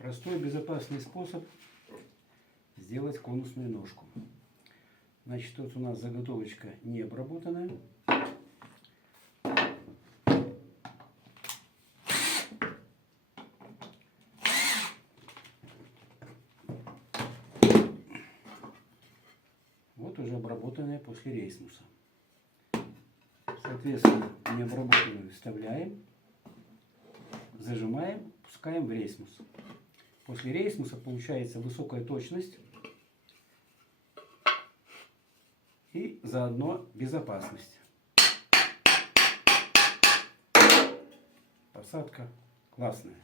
Простой безопасный способ сделать конусную ножку. Значит, тут у нас заготовочка не обработанная. Вот уже обработанная после рейсмуса. Соответственно, необработанную вставляем, зажимаем, пускаем в рейсмус. После рейсмуса получается высокая точность и заодно безопасность. Посадка классная.